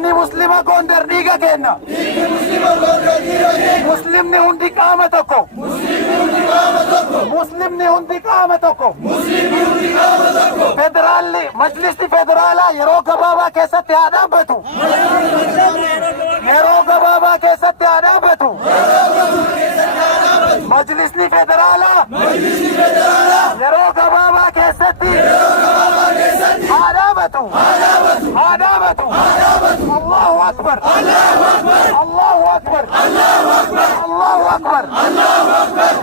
Dhiigni muslima Gondar dhiiga kenna. Muslimni hundi qaama tokko. Muslimni hundi qaama tokko. Federaalli majlisni federaalaa yeroo gabaabaa keessatti haa dhaabbatu. Yeroo gabaabaa keessatti haa dhaabbatu. Majlisni federaalaa yeroo gabaabaa keessatti haa dhaabbatu. haa dhaabbatu. Allahu akbar. Allahu akbar. Allahu akbar. Allahu akbar. Allahu akbar.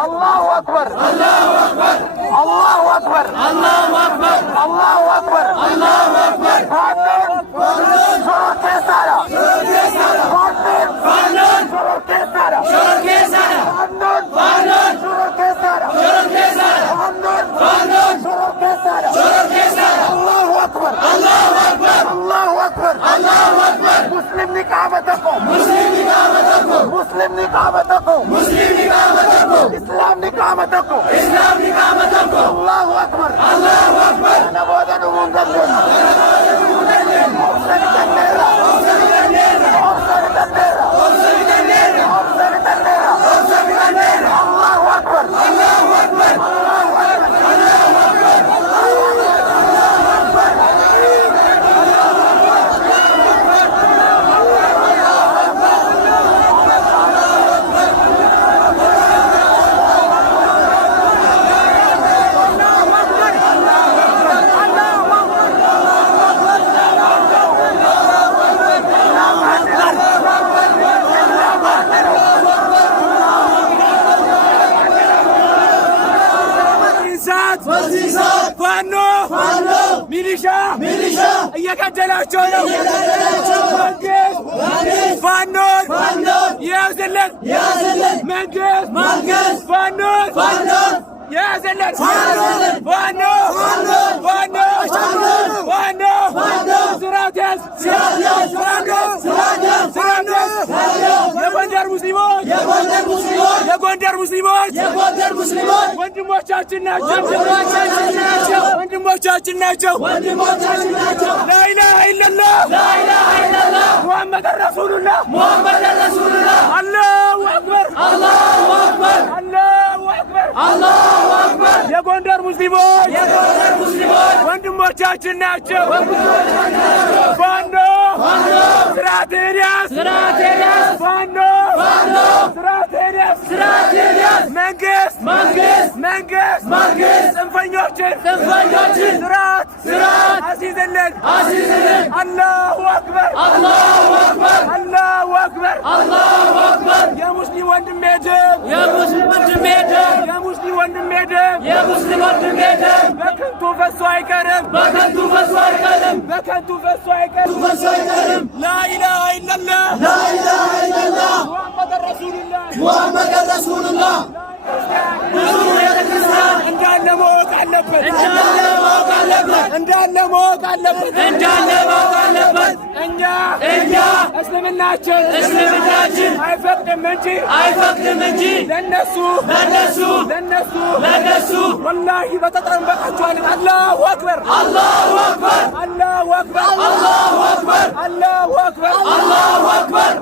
Allahu akbar. Allahu akbar. Allahu akbar. Allahu akbar. Allahu akbar. Allahu akbar. Soror kesara. Soror kesara. Soror kesara. Soror kesara. Soror kesara. Soror kesara. Soror kesara. Allahu akbar. Allahu akbar. Allahu akbar. Allahu akbar. Muslim niqabatakum. Muslim niqabatakum. Muslim niqabatakum. Muslim niqabatakum. Islam niqabatakum. Islam niqabatakum. Allahu akbar. Allahu akbar. Naboda numundan. እየገደላቸው ነው። መንግስት ፋኖን ያዝልን። መንግስት ፋኖን ያዝልን። ፋኖ ስርዓት ያዝ። የጎንደር ሙስሊሞች ወንድሞቻችን ናቸው። ላኢላሃ ኢለላህ ሙሐመድ ረሱሉላህ አላሁ አክበር አላሁ አክበር። የጎንደር ሙስሊሞች ወንድሞቻችን ናቸው። ፋኖ ስርዓትን ያዝ። ፋኖ ስርዓትን ያዝ። መንግስት ጽንፈኞችን ስርዓት አስይዝልን። አላሁ አክበር። የሙስሊም ወንድሜ ደም በከንቱ ፈሶ አይቀርም። ላኢላሃ ኢለላህ ሙሐመድ ረሱሉላህ እንዳለ ማወቅ አለበት። እኛ እስልምናችን አይፈቅድም እንጂ ለነሱ ወላሂ በተጠንበቃቸዋል። አላሁ አክበር።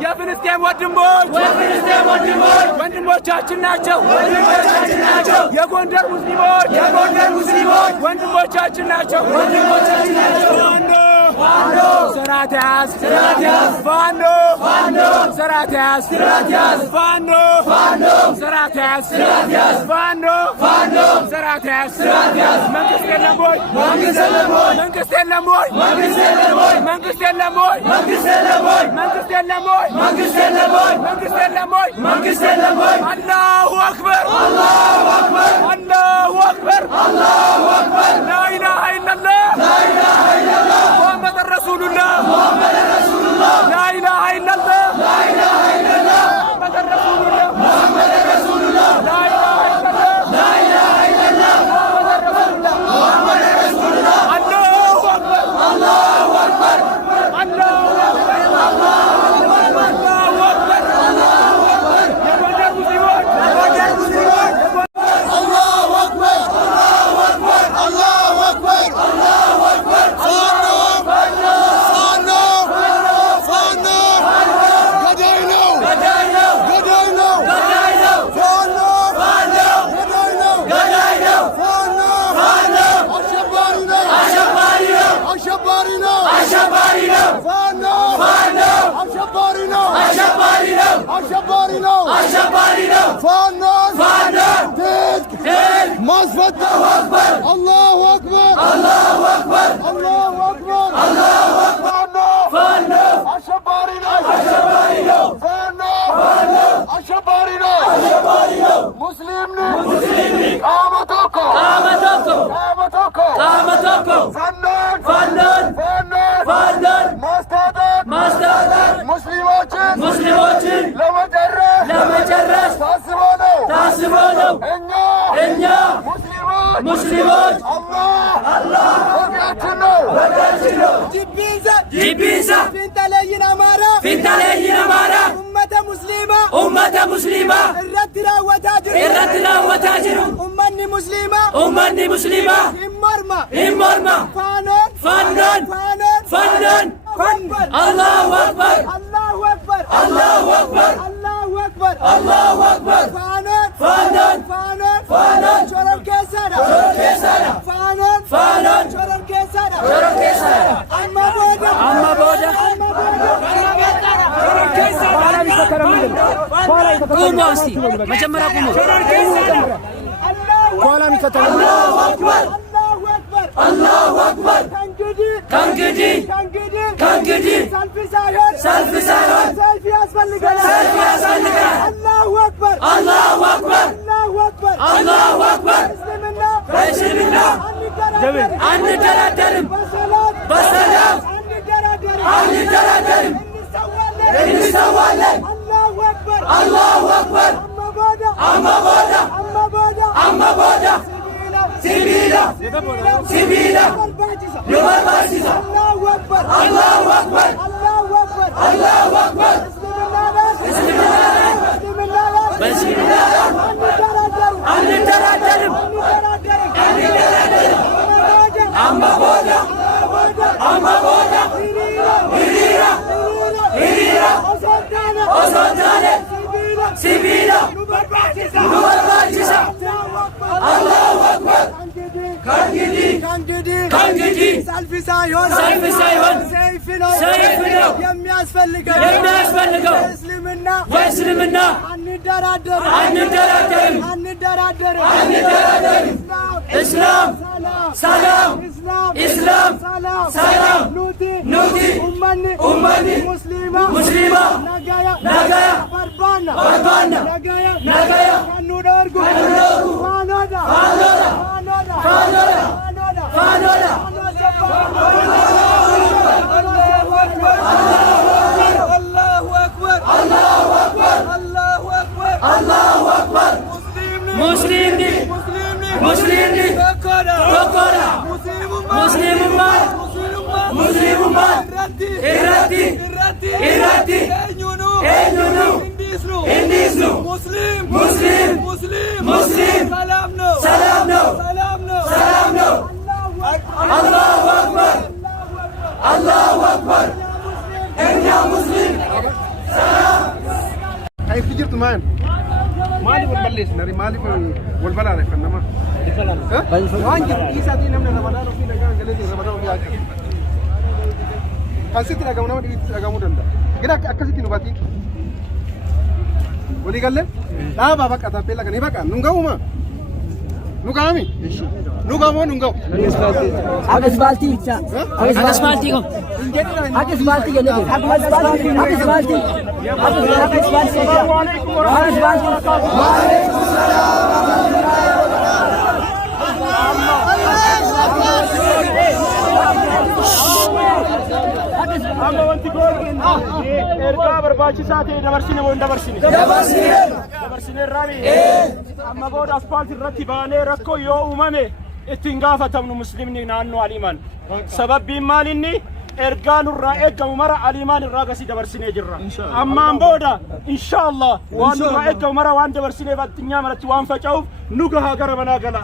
የፍልስጤም ወንድሞቻችን ናቸው። የጎንደር ሙስሊሞች ወንድሞቻችን ናቸው። ስርዓት ያዝ። ፋኖ ስርዓት ያዝ። ፋኖ ስርዓት ያዝ። መንግስት የለም ወይ? አላሁ አክበር። ላኢላሃ ኢለላህ ሙሐመድ ረሱሉላህ ላኢላሃ ኢለላህ ሙሐመድ ረሱሉላህ አላሁ አክበር። የጎንደር ሙስሊሞች ነው ፋኖን ትጥቅ ማስፈታት አላሁ አክበር አላሁ አክበር አላሁ አክበር አላሁ አክበር ፋኖ አሸባሪ ነው ፋኖ አሸባሪ ነው ሙስሊም ቃመቶኮ ፋኖን ማስታጠቅ ሙስሊሞችን ለመጨረስ ታስቦ ነው እኛ ሙስሊሞች አላህ ወጋችን ነው ጂቢዛ ፊንተለይን አማራ ኡመተ ሙስሊማ irratti raawwataa jiru ummanni musliima himorma faannoon Allahu akbar Allahu akbar Allahu akbar faannoon shororkeessaadha faannoon shororkeessaadha amma booda ቁሙ እስቲ መጀመሪያ ቁሙ ኋላ የሚከተሉ አላሁ አክበር ከእንግዲህ ሰልፍ ሳይሆን ሰልፍ ያስፈልገናል አላሁ አክበር በእስልምና አንደራደርም በሰላም አንደራደርም እንሰዋለን አላሁ አክበር amma boda sibila nubarbaachisa Allahu akbar bismillah anidaraadarim amma boda hiriira osontane sibila nubarbaachisa Allahu akbar ከእንግዲህ ሰልፍ ሳይሆን ሰይፍ ነው የሚያስፈልገው በእስልምና አንደራደርም እስላም ሰላም ኑቲ ኡመኒ ሙስሊማ ነጋያ በርባና ነጋያ ከኑደርጉ ፋኖዳ Allahu akbar muslimni tokkoda muslimummaan irratti eenyunu hindisnu muslim salam no Allahu akbar enya muslim salam كيف جبت مان مالي والبليس نري مالي والبلا على فنما وانجي يساتي نمنا رمضان وفينا كان قلتي رمضان وفي اخر كان ستي لقاونا ودي لقاونا دندا كده اكسيتي نباتي ولي قال له لا بابا كتا بيلا كني بقى نغاو ما نغامي نغامو نغاو Agus balti ko. Agus balti ko ne. Agus balti. amma wanti goone ergaa barbaachisaa ta'e dabarsine moo dabarsine raani amma booda asfaaltii irratti baanee rakkoo yoo uumame ittiin gaafatamnu muslimni naannoo aliimaan sababbiin maalinni ergaa nurraa eeggamu mara aliimaan irraa gasii dabarsinee jirra ammaan booda inshallah waan nurraa eeggamu mara waan dabarsineef addunyaa maratti waan faca'uuf nu gahaa gara manaa gala